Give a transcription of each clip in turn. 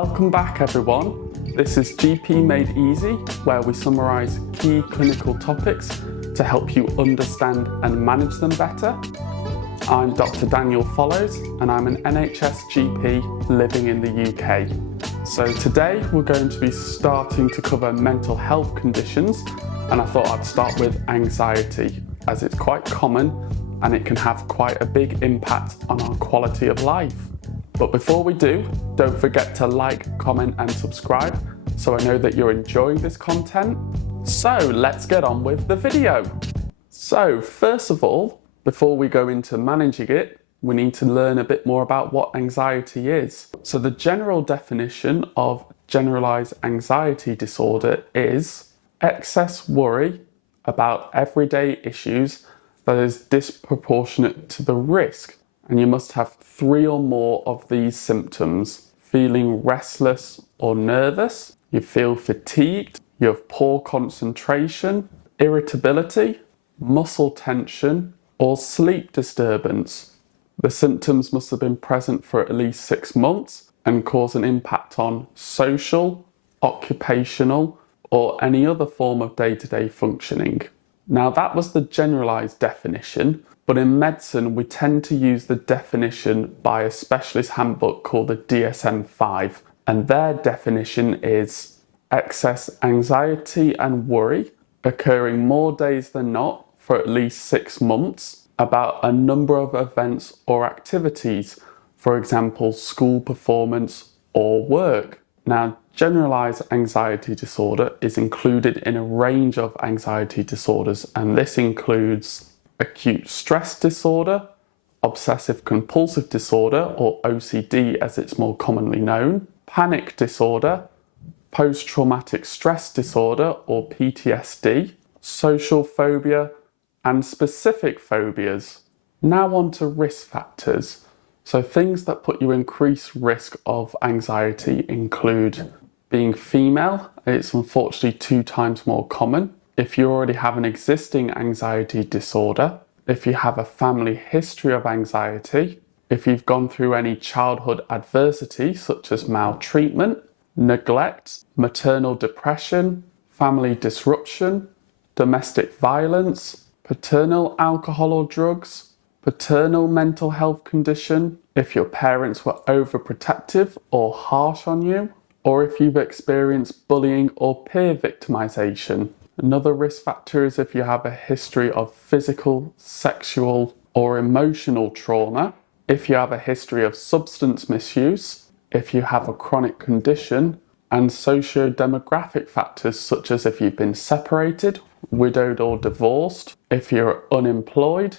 Welcome back everyone. This is GP Made Easy, where we summarise key clinical topics to help you understand and manage them better. I'm Dr. Daniel Follows and I'm an NHS GP living in the UK. So today we're going to be starting to cover mental health conditions, and I thought I'd start with anxiety, as it's quite common and it can have quite a big impact on our quality of life. But before we do, don't forget to like, comment and subscribe so I know that you're enjoying this content. So let's get on with the video. So first of all, before we go into managing it, we need to learn a bit more about what anxiety is. So the general definition of generalized anxiety disorder is excess worry about everyday issues that is disproportionate to the risk. And you must have 3 or more of these symptoms: feeling restless or nervous, you feel fatigued, you have poor concentration, irritability, muscle tension, or sleep disturbance. The symptoms must have been present for at least 6 months and cause an impact on social, occupational, or any other form of day-to-day functioning. Now that was the generalized definition, but in medicine we tend to use the definition by a specialist handbook called the DSM-5, and their definition is excess anxiety and worry occurring more days than not for at least 6 months about a number of events or activities, for example school performance or work. Now, generalized anxiety disorder is included in a range of anxiety disorders, and this includes acute stress disorder, obsessive compulsive disorder, or OCD as it's more commonly known, panic disorder, post-traumatic stress disorder, or PTSD, social phobia, and specific phobias. Now on to risk factors. So things that put you increased risk of anxiety include being female. It's unfortunately 2 times more common. If you already have an existing anxiety disorder, if you have a family history of anxiety, if you've gone through any childhood adversity such as maltreatment, neglect, maternal depression, family disruption, domestic violence, paternal alcohol or drugs, paternal mental health condition, if your parents were overprotective or harsh on you, or if you've experienced bullying or peer victimization. Another risk factor is if you have a history of physical, sexual, or emotional trauma, if you have a history of substance misuse, if you have a chronic condition, and socio-demographic factors such as if you've been separated, widowed or divorced, if you're unemployed,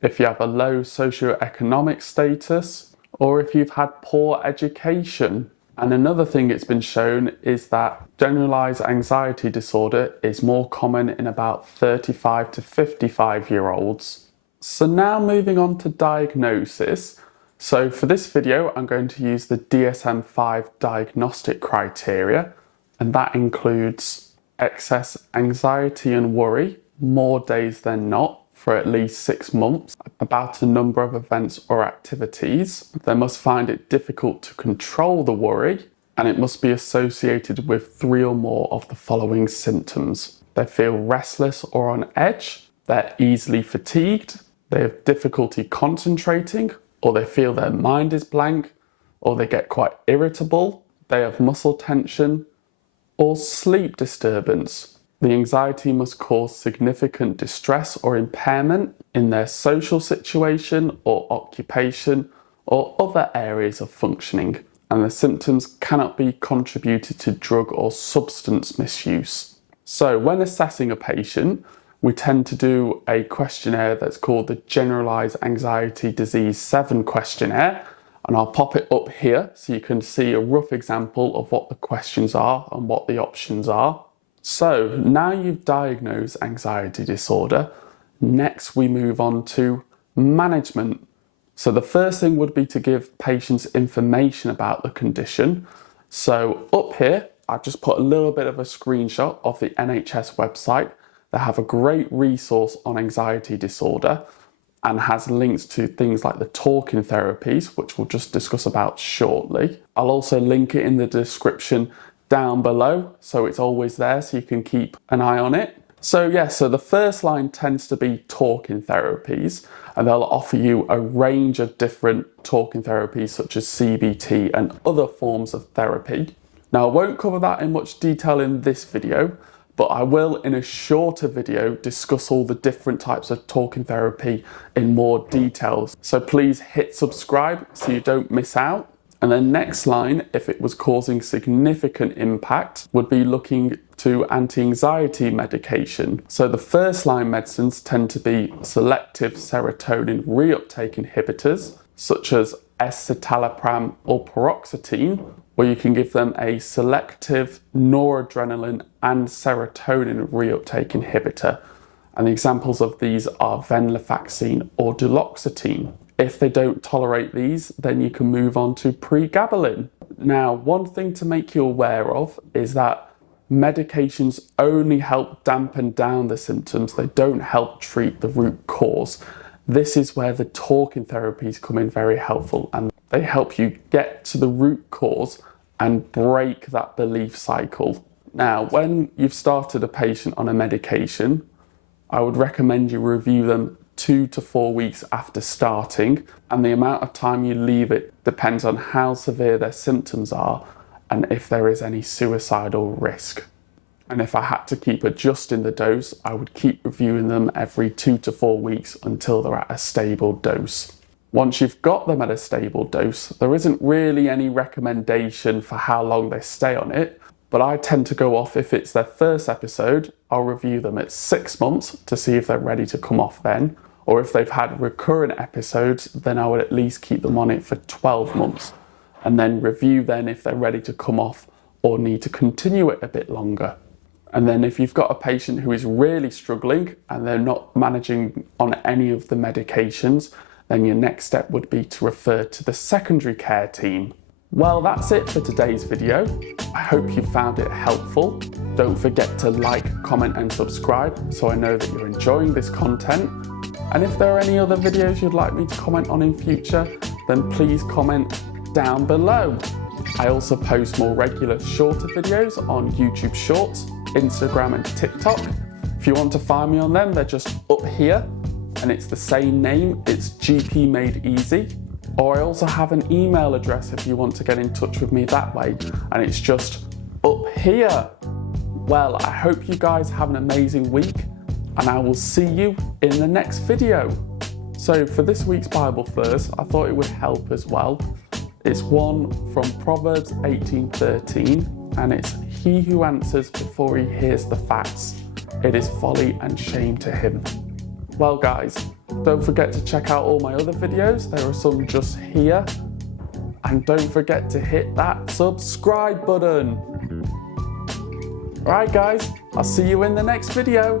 if you have a low socioeconomic status, or if you've had poor education. And another thing it's been shown is that generalized anxiety disorder is more common in about 35 to 55-year-olds. So now moving on to diagnosis. So for this video, I'm going to use the DSM-5 diagnostic criteria, and that includes excess anxiety and worry, more days than not, for at least 6 months, about a number of events or activities. They must find it difficult to control the worry, and it must be associated with 3 or more of the following symptoms. They feel restless or on edge, they're easily fatigued, they have difficulty concentrating, or they feel their mind is blank, or they get quite irritable, they have muscle tension, or sleep disturbance. The anxiety must cause significant distress or impairment in their social situation or occupation or other areas of functioning, and the symptoms cannot be contributed to drug or substance misuse. So when assessing a patient, we tend to do a questionnaire that's called the Generalized Anxiety Disease 7 questionnaire, and I'll pop it up here so you can see a rough example of what the questions are and what the options are. So now you've diagnosed anxiety disorder, next we move on to management. So the first thing would be to give patients information about the condition. So up here, I've just put a little bit of a screenshot of the NHS website. They have a great resource on anxiety disorder. and has links to things like the talking therapies, which we'll just discuss about shortly. I'll also link it in the description down below, so it's always there so you can keep an eye on it. So the first line tends to be talking therapies, and they'll offer you a range of different talking therapies such as CBT and other forms of therapy. Now, I won't cover that in much detail in this video, but I will in a shorter video discuss all the different types of talking therapy in more details. So please hit subscribe so you don't miss out. And then next line, if it was causing significant impact, would be looking to anti-anxiety medication. So the first line medicines tend to be selective serotonin reuptake inhibitors, such as escitalopram or paroxetine, where you can give them a selective noradrenaline and serotonin reuptake inhibitor. And the examples of these are venlafaxine or duloxetine. If they don't tolerate these, then you can move on to pregabalin. Now, one thing to make you aware of is that medications only help dampen down the symptoms. They don't help treat the root cause. This is where the talking therapies come in very helpful, and they help you get to the root cause and break that belief cycle. Now, when you've started a patient on a medication, I would recommend you review them 2 to 4 weeks after starting, and the amount of time you leave it depends on how severe their symptoms are and if there is any suicidal risk. And if I had to keep adjusting the dose, I would keep reviewing them every 2 to 4 weeks until they're at a stable dose. Once you've got them at a stable dose, there isn't really any recommendation for how long they stay on it, but I tend to go off if it's their first episode. I'll review them at 6 months to see if they're ready to come off then, or if they've had recurrent episodes, then I would at least keep them on it for 12 months and then review then if they're ready to come off or need to continue it a bit longer. And then if you've got a patient who is really struggling and they're not managing on any of the medications, then your next step would be to refer to the secondary care team. Well, that's it for today's video. I hope you found it helpful. Don't forget to like, comment and subscribe so I know that you're enjoying this content. And if there are any other videos you'd like me to comment on in future, then please comment down below. I also post more regular shorter videos on YouTube Shorts, Instagram and TikTok. If you want to find me on them, they're just up here and it's the same name, it's GP Made Easy. Or I also have an email address if you want to get in touch with me that way, and it's just up here. Well, I hope you guys have an amazing week, and I will see you in the next video. So for this week's Bible verse, I thought it would help as well. It's one from Proverbs 18:13, and it's, "He who answers before he hears the facts, it is folly and shame to him." Well guys, don't forget to check out all my other videos. There are some just here. And don't forget to hit that subscribe button. Alright guys, I'll see you in the next video.